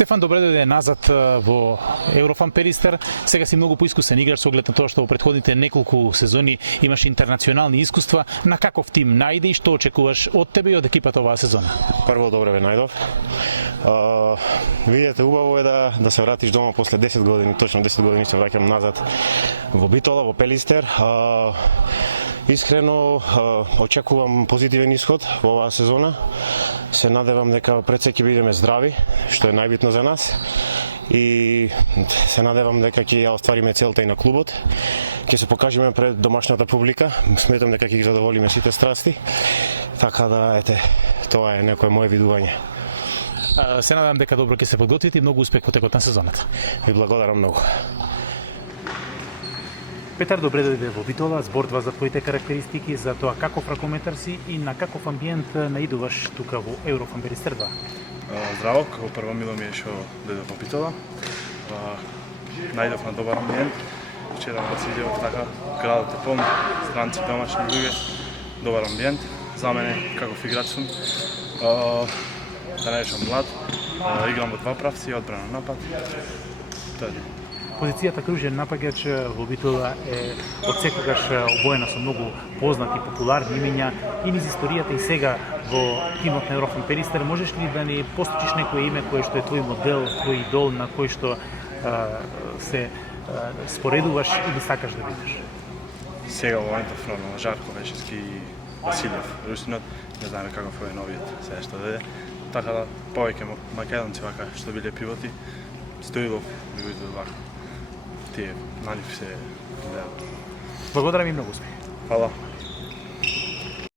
Стефан, добре дојде назад во Еврофан Перистер. Сега си многу поискусен играч со оглед на тоа што во претходните неколку сезони имаш интернационални искуства. На каков тим најде и што очекуваш од тебе и од екипата оваа сезона? Прво добре ве најдов. Видете, убаво е да се вратиш дома после 10 години, точно 10 години се враќам назад во Битола, во Пелистер. Искрено очекувам позитивен исход во оваа сезона. Се надевам дека пред се ќе бидеме здрави, што е најбитно за нас. И се надевам дека ќе ја оствариме целта и на клубот. Ќе се покажеме пред домашната публика. Сметам дека ќе ги задоволиме сите страсти. Така да, ете, тоа е некое мое видување. Се надевам дека добро ќе се подготвите и многу успех во текот на сезоната. Ви благодарам многу. Петар, добре дојде во Битола, зборува за твоите карактеристики, за тоа каков ракометар си и на каков амбиент наидуваш тука во Еврофан Перистер 2. Здраво, како прво мило ми е што дојдов во Битола. Најдов на добар амбиент. Вчера се видев така, градот е полн, странци, домашни луѓе, добар амбиент. За мене каков играч сум, да не речам млад, играм во два правци, одбрана напад. Тоа е. Позицијата кружен напаѓач во Битола е од секогаш обоена со многу познати, популарни имиња и низ историјата и сега во тимот на Еврофан Перистер. Можеш ли да ни постучиш некое име кое што е твој модел, твој идол, на кој што се споредуваш или сакаш да бидеш? Сега во моментов нормално Жарко Вешевски и Василев Русинот, не знаеме каков е новиот сега што дојде. Така да повеќе македонци вака што биле пивоти, Стоилов би го изгледа вака. Тие на нив се гледа. Благодарам и многу успех. Фала.